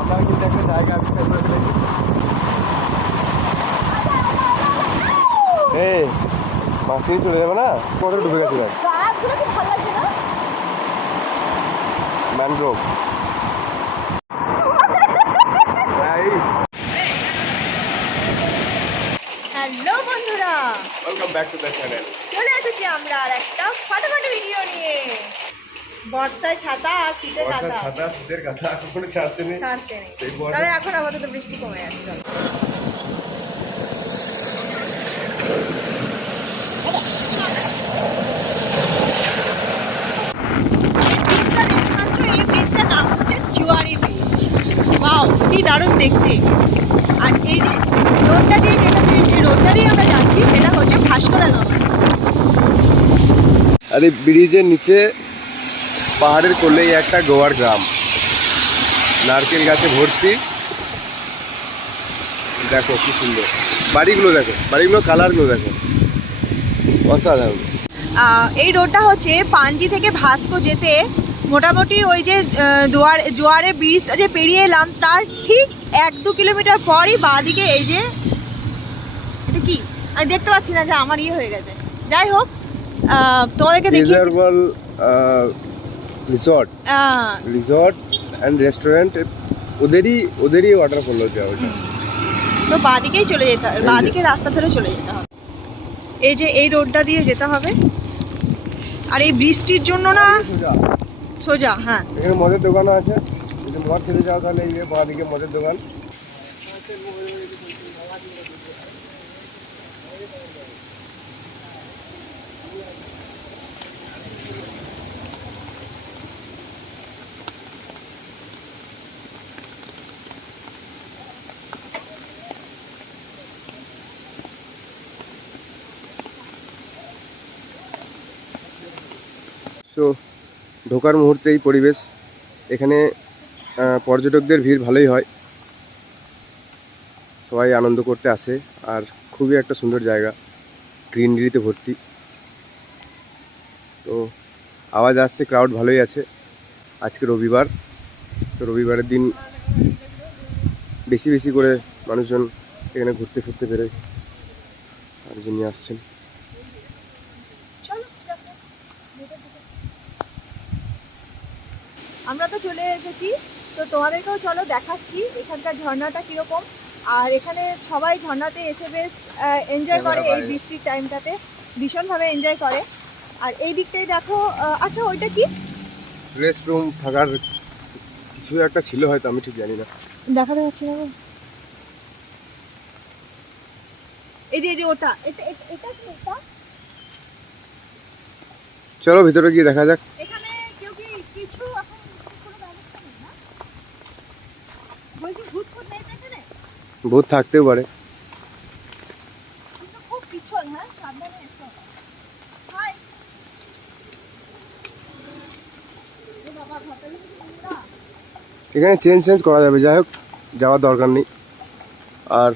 আমরা কিন্তু একটা জায়গা আবিষ্কার করে ফেলেছি। এই মাসি চলে যাবে না, কত ডুবে গেছে ভাই। ম্যানগ্রোভ। হ্যালো বন্ধুরা, welcome back to the channel. চলে এসেছি আমরা আর একটা ফাটাফাটি ভিডিও নিয়ে। বর্ষায় ছাতা আর শীতের কাঁথা। ছাতা শীতের কাঁথা কোনো ছাড়তে নেই। তবে এখন আপাতত বৃষ্টি কমে যাচ্ছে। চলো। এই ব্রিজটার নাম হচ্ছে জুয়ারি ব্রিজ। ওয়াও, কি দারুণ দেখতে। আর এই যে রোডটা দিয়ে রোডটা দিয়ে আমরা যাচ্ছি সেটা হচ্ছে ভাস্করাগামা। আর এই ব্রিজের নিচে পাহাড়ের কোলেই একটা গোয়ার গ্রাম, নারকেল গাছে ভর্তি। দেখো কি সুন্দর বাড়িগুলো, দেখো বাড়িগুলো, কালারগুলো দেখো, অসাধারণ। এই রোডটা হচ্ছে পাঞ্জি থেকে ভাস্কো যেতে মোটামুটি ওই যে জোয়ারে ব্রিজটা যে পেরিয়ে এলাম তার ঠিক 1-2 কিলোমিটার পরই বাঁদিকে এই যে এটা কি আমি দেখতে পাচ্ছি না, যে আমার ইয়ে হয়ে গেছে। যাই হোক, তোমাদেরকে দেখিয়ে রিসর্ট অ্যান্ড রেস্টুরেন্ট, ওদেরই ওয়াটারফল হচ্ছে ওটা। তো বাঁদিকেই চলে যেতে হবে, বাঁদিকে রাস্তা ধরে চলে যেতে হবে। এই যে এই রোডটা দিয়ে যেতে হবে। আর এই বৃষ্টির জন্য না সোজা, হ্যাঁ এখানে মদের দোকানও আছে। যদি মদ খেতে যাও তাহলে এই যে বাঁদিকে মদের দোকান। তো ঢোকার মুহূর্তেই পরিবেশ, এখানে পর্যটকদের ভিড় ভালোই হয়, সবাই আনন্দ করতে আসে। আর খুবই একটা সুন্দর জায়গা, গ্রিনারিতে ভর্তি। তো আওয়াজ আসছে, ক্রাউড ভালোই আছে। আজকে রবিবার, তো রবিবারের দিন বেশি বেশি করে মানুষজন এখানে ঘুরতে ফিরতে বেরোয়, আর যিনি আসছেন। আমরা তো চলে এসেছি, তো তোমাদেরকেও চলো দেখাচ্ছি এখানকার ঝর্ণাটা কিরকম। আর এখানে সবাই ঝর্ণাতে এসে বেশ এনজয় করে, এই বৃষ্টির টাইমটাতে ভীষণভাবে এনজয় করে। আর এই দিকটাই দেখো, আচ্ছা ওইটা কি রেস্ট রুম থাকার কিছু একটা ছিল হয়তো, আমি ঠিক জানি না, দেখাতে পাচ্ছি না। এই যে ওটা, এটা কি ওটা? চলো ভিতরে গিয়ে দেখা যাক। এখানে কেউ কি কিছু এখন কোনো ব্যবস্থা নেই না? বলছি ভূত নেই এখানে? ভূত থাকতেও পারে। কিন্তু খুব পিছল, হ্যাঁ সাবধানে এসো। হাই এ বাবা, ঘরটা কি নোংরা। এখানে চেঞ্জ করা যাবে, যাই হোক যাওয়ার দরকার নেই। আর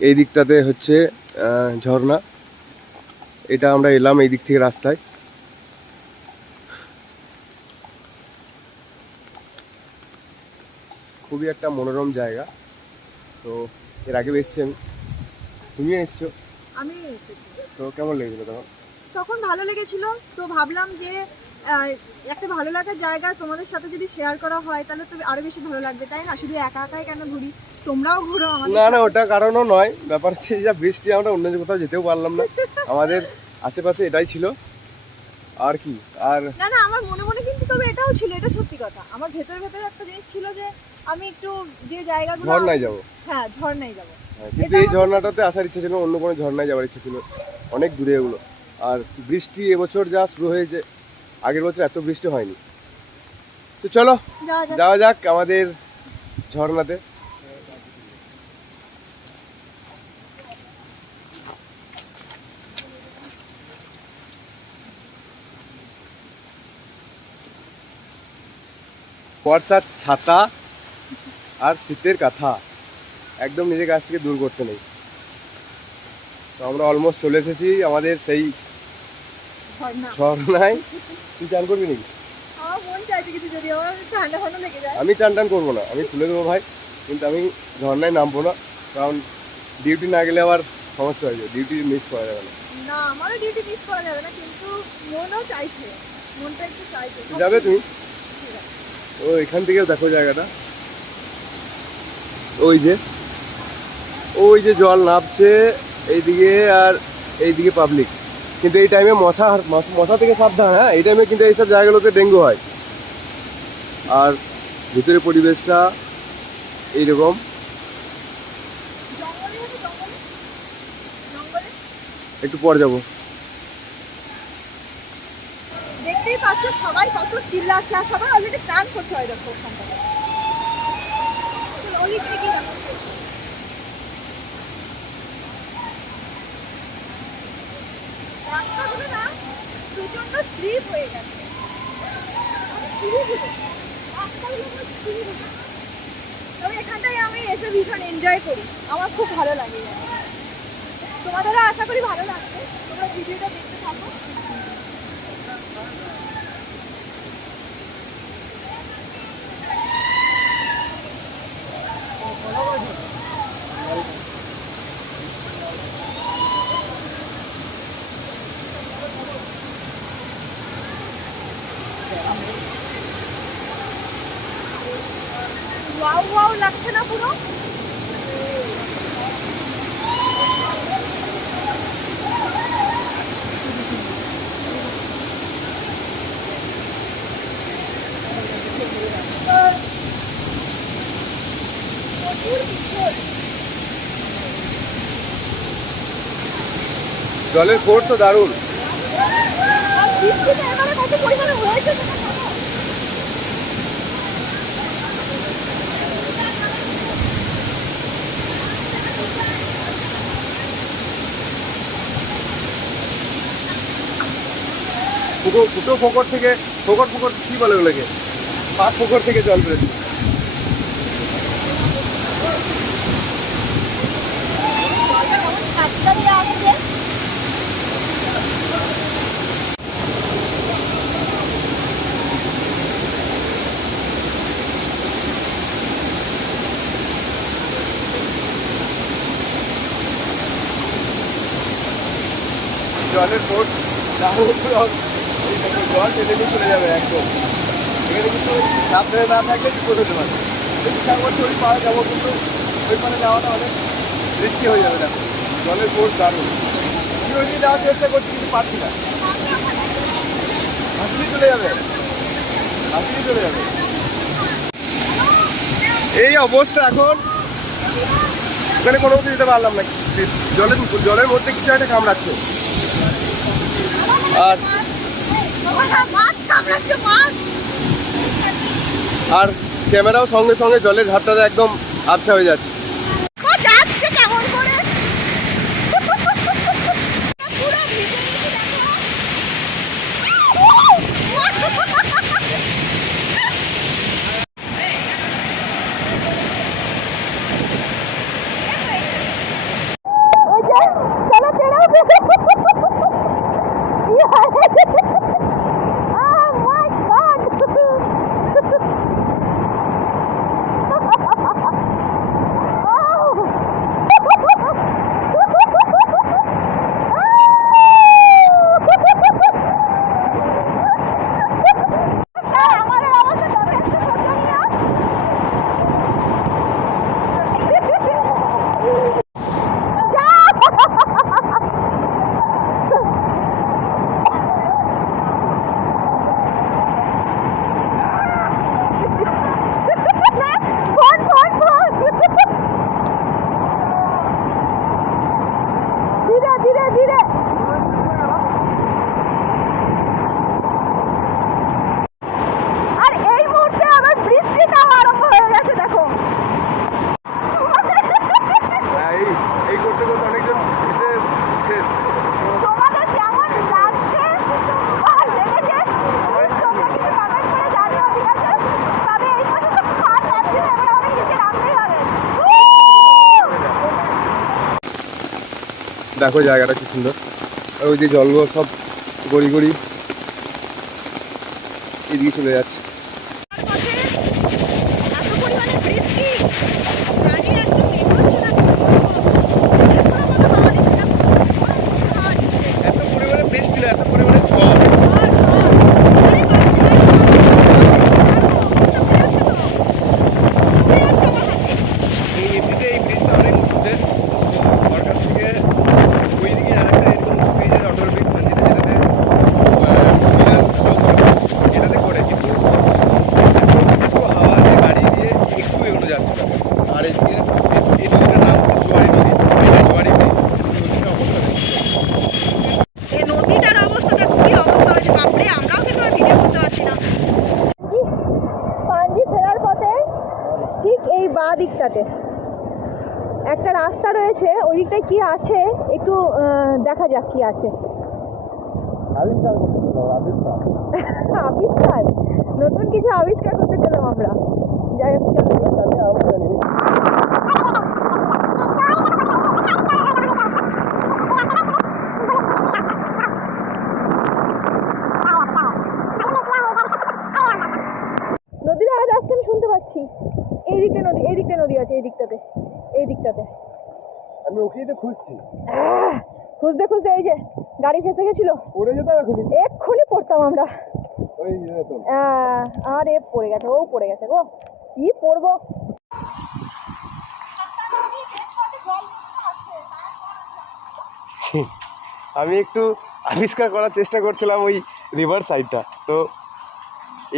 এই দিকটাতে হচ্ছে ঝর্ণা, এটা আমরা এলাম এই দিক থেকে রাস্তায়। খুবই একটা মনোরম জায়গা। তো এর আগে এসছেন, তুমিও এসছো, আমি এসেছি। তো কেমন লেগেছিল তখন? তখন ভালো লেগেছিল, তো ভাবলাম যে একটা ভালো লাগার জায়গা তোমাদের সাথে যদি শেয়ার করা হয় তাহলে তো আরো বেশি ভালো লাগবে, তাই না? শুধু একা একাই কেন ঘুরি, তোমরাও ঘুরো আমাদের না সাথে। ওটা কারণও নয়, ব্যাপার হচ্ছে যা বৃষ্টি, আমরা অন্য কোথাও যেতেও পারলাম না, আমাদের আশেপাশে এটাই ছিল আর কি। আর না আমার মনে মনে কিন্তু তবে এটাও ছিল, এটা সত্যি কথা, আমার ভেতরে একটা জিনিস ছিল যে আমি একটু যে জায়গাগুলো ঝর্ণায় যাবো। হ্যাঁ ঝর্ণায় যাবো, কিন্তু এই ঝর্ণাটাতে আসার ইচ্ছা ছিল, অন্য কোনো ঝর্ণায় যাওয়ার ইচ্ছা ছিল, অনেক দূরে এগুলো। আর বৃষ্টি এবছর যা শুরু হয়েছে, আগের বছর এত বৃষ্টি হয়নি। তো চলো যাওয়া যাক আমাদের ঝর্ণাতে। বর্ষার ছাতা আর শীতের কাঁথা একদম নিজের কাছ থেকে দূর করতে নেই। তো আমরা অলমোস্ট চলে এসেছি আমাদের সেই ঝর্ণায়। তুই চান করবি নাকি? আমার মন চাইছে কিন্তু যদি আমার ঠান্ডা ফান্ডা লেগে যায়। আমি চান টান করবো না, আমি তুলে দেবো ভাই, কিন্তু আমি ঝর্ণায় নামবো না, কারণ ডিউটি না গেলে আবার সমস্যা হয়ে যায়, ডিউটি মিস করা যাবে না। না আমারও ডিউটি মিস করা যাবে না, কিন্তু মনও চাইছে, মনটা একটু চাইছে। যাবে তুমি? ঠিক আছে। ও এখান থেকেও দেখো জায়গাটা, ওই যে জল নামছে এইদিকে, আর এইদিকে পাবলিক, কিন্তু এই টাইমে মশা থেকে সাবধান। হ্যাঁ, এই টাইমে কিন্তু এইসব জায়গাগুলোতে ডেঙ্গু হয়। আর ভিতরে পরিবেশটা এইরকম। জঙ্গলে যাবে, জঙ্গলে জঙ্গলে একটু পর যাবো। দেখতেই পাচ্ছ সবাই কত চিল্লাচ্ছে, আর সবাই অলরেডি স্নান করছে। হয় দেখো ওখানটায় অলিতে কি দেখো, রাস্তাগুলো না প্রচন্ড স্লিপ হয়ে গেছে। তবে এখানটায় আমি এসে ভীষণ এনজয় করি, আমার খুব ভালো লাগে। তোমাদেরও আশা করি ভালো লাগবে, তোমরা ভিডিওটা দেখতে থাকো। ওয়াও ওয়াও লাগছে না পুরো? জলের ফোর্স তো দারুণ। আর বৃষ্টিটা এবারে কত পরিমাণে হয়েছে সেটা জানো? ফুটো ফোকর থেকে, ফোকর কি বলে ওগুলোকে, পাঁচ ফোকর থেকে জল বেরোচ্ছে। জলটা কেমন ঠান্ডা দিয়ে আসছে। জলের ফোর্স দারুণ। জল টেনে নিয়ে চলে যাবে একদম। এখানে কিন্তু সাবধানে না থাকলে বিপদ হতে পারে। চেষ্টা করছি ওই পাড়ে যাবো, কিন্তু ওই পাড়ে যাওয়াটা অনেক রিস্কি হয়ে যাবে। দেখো জলের ফোর্স দারুণ। আমি ওইদিকে যাওয়ার চেষ্টা করছি, কিন্তু পারছি না। হাসিয়ে চলে যাবে, হাসিয়ে চলে যাবে। এই অবস্থা এখন, ওখানে কোনো কিছু দিতে পারলাম না। জলের মধ্যে কিছু একটা কামড়াচ্ছে। আর আর ক্যামেরাও সঙ্গে সঙ্গে জলের ঝাপটাতে একদম আবছা হয়ে যাচ্ছে। কেমন করে দেখো জায়গাটা কি সুন্দর। আর ওই যে জলগুলো সব গড়ি গড়ি এদিকে চলে যাচ্ছে। এত পরিমাণে বৃষ্টি গাড়ি একদম এগোচ্ছে না, কি বলবো। এখনো মতো হাওয়া দিচ্ছে না, হাওয়া দিচ্ছে। এত পরিমাণে বৃষ্টি না, এত পরিমাণে ঝড়। এই এমনিতে এই ব্রিজটা অনেক উঁচুতে, তো সরকার থেকে ওইদিকে আরেকটা এরকম উঁচু ব্রিজ আছে, অটল ব্রিজ পাঞ্জিতে, যেটাতে করে, কিন্তু এত হাওয়া যে গাড়ি দিয়ে একটু এগোনো যাচ্ছে না। আর এদিকে এই নদীটার নাম হচ্ছে জোয়ারি নদী, এটা জোয়ারি ব্রিজ। নদীটার অবস্থা দেখছি। এই নদীটার অবস্থা দেখো কি অবস্থা হয়েছে, বাপরে, আমরাও কিন্তু আর ভিডিও করতে পারছি না। পাঞ্জি ফেরার পথে ঠিক এই বাঁ দিকটাতে একটা রাস্তা রয়েছে, ওই দিকটায় কি আছে একটু দেখা যাক কি আছে। আবিষ্কার, নতুন কিছু আবিষ্কার করতে চলাম আমরা। যাই হোক, চলো। নদীর আওয়াজ আসছে, আমি শুনতে পাচ্ছি। এই দিকটা নদী, এই দিকটা নদী আছে, এই দিকটাতে, এই দিকটাতে। আমি ওকেই তো খুঁজছি, খুঁজতে খুঁজতে এই যে গাড়ি ফেসে গেছিল, পড়ে যেতাম এখনই, এক্ষুনি পড়তাম আমরা। ওই যেতাম। আরে পড়ে গেছে, ও পড়ে গেছে গো, কি পড়বো। আমি একটু আবিষ্কার করার চেষ্টা করছিলাম ওই রিভার সাইডটা, তো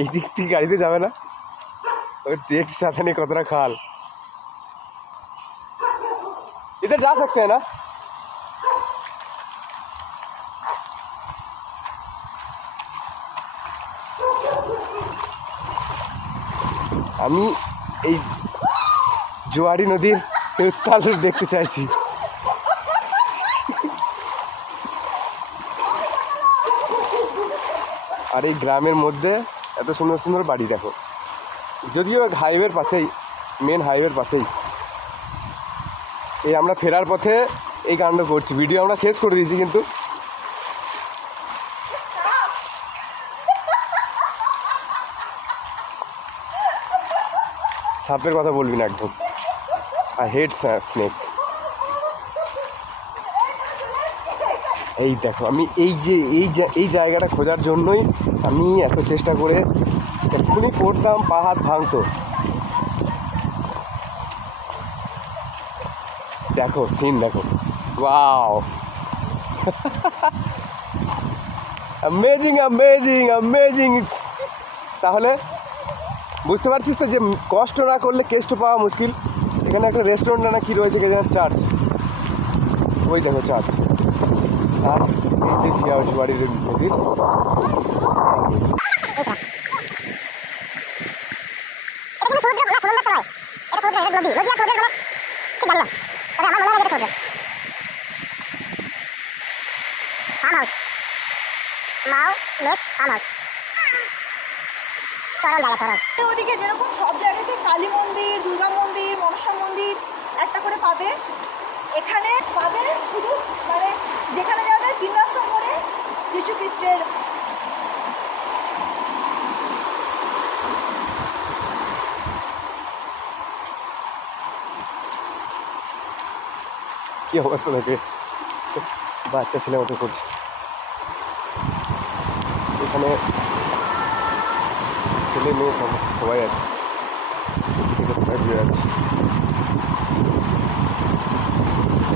এই দিক থেকে গাড়িতে যাবে না, ওই দেখছি সাথে নেই কতটা খাল। इधर जा सकते हैं ना? আমি এই জোয়ারি নদীর উত্তাল রূপ দেখতে চাইছি। আর এই গ্রামের মধ্যে এত সুন্দর সুন্দর বাড়ি দেখো, যদিও হাইওয়ের পাশেই, মেন হাইওয়ের পাশেই। এই আমরা ফেরার পথে এই কাণ্ড করছি, ভিডিও আমরা শেষ করে দিয়েছি, কিন্তু সাপের কথা বলবি না একদম, আই হেট স্নেক। এই দেখো, আমি এই জায়গাটা খোঁজার জন্যই আমি এত চেষ্টা করে এক্ষুনি পড়তাম, পা হাত ভাঙতো। দেখো সিন দেখো, ওয়াও, অ্যামেজিং অ্যামেজিং অ্যামেজিং। তাহলে বুঝতে পারছিস তো যে কষ্ট না করলে কেষ্ট পাওয়া মুশকিল। এখানে একটা রেস্টুরেন্ট না কি রয়েছে কে জানে, চার্চ, ওই দেখো চার্চ। আর এই যে জিয়াবাড়ির নদীর ওদিকে যেরকম সব জায়গাতে কালী মন্দির, দুর্গা মন্দির, মনসা মন্দির একটা করে পাবে, এখানে পাবে শুধু মানে যেখানে যাবে 3 রাস্তা মোড়ে যিশু খ্রিস্টের কি অবস্থা থাকে, বাচ্চা ছেলে মতো করছে। এখানে ছেলে মেয়ে সবাই আছে,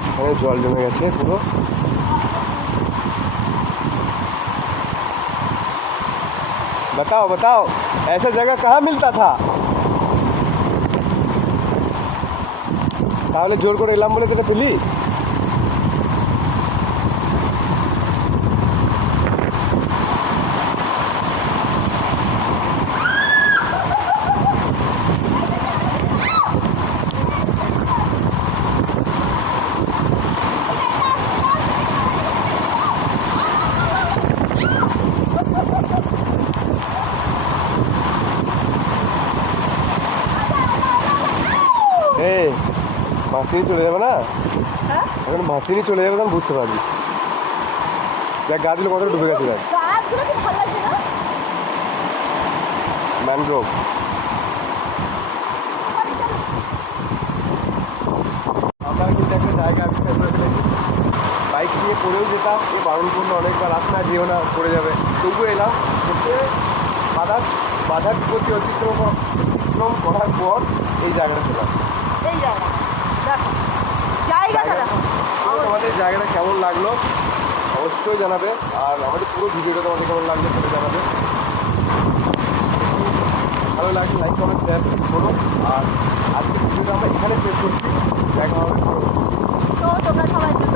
এখানে জল জমে গেছে পুরো। बताओ बताओ ऐसा जगह कहाँ मिलता था? তাহলে জোর করে এলাম বলে তোকে পেলি? ভাসিনি চলে যাবে না, এখন ভাসিনি চলে যাবে, তখন বুঝতে পারবি। দেখ গাছগুলো কতটা ডুবে গেছে, দেখ। ম্যানগ্রোভ। আমরা কিন্তু একটা জায়গা আবিষ্কার করে ফেলেছি, বাইক নিয়ে পড়েও যেতাম, এ বারণ করলো অনেকবার, আসনা যেও না পড়ে যাবে, তবু এলাম। এসে বাধার প্রতি অতিক্রম করার পর এই জায়গাটা পেলাম। এই জায়গা দেখো, জায়গাটা দেখো। তোমাদের জায়গাটা কেমন লাগলো অবশ্যই জানাবে, আর আমাদের পুরো ভিডিওটা তোমাদের কেমন লাগলো সেটা জানাবে। ভালো লাগলে লাইক কমেন্ট শেয়ার করো, আর আজকে ভিডিওটা আমরা এখানে শেষ করছি। দেখা হবে। তো তোমরা সবাই সুস্থ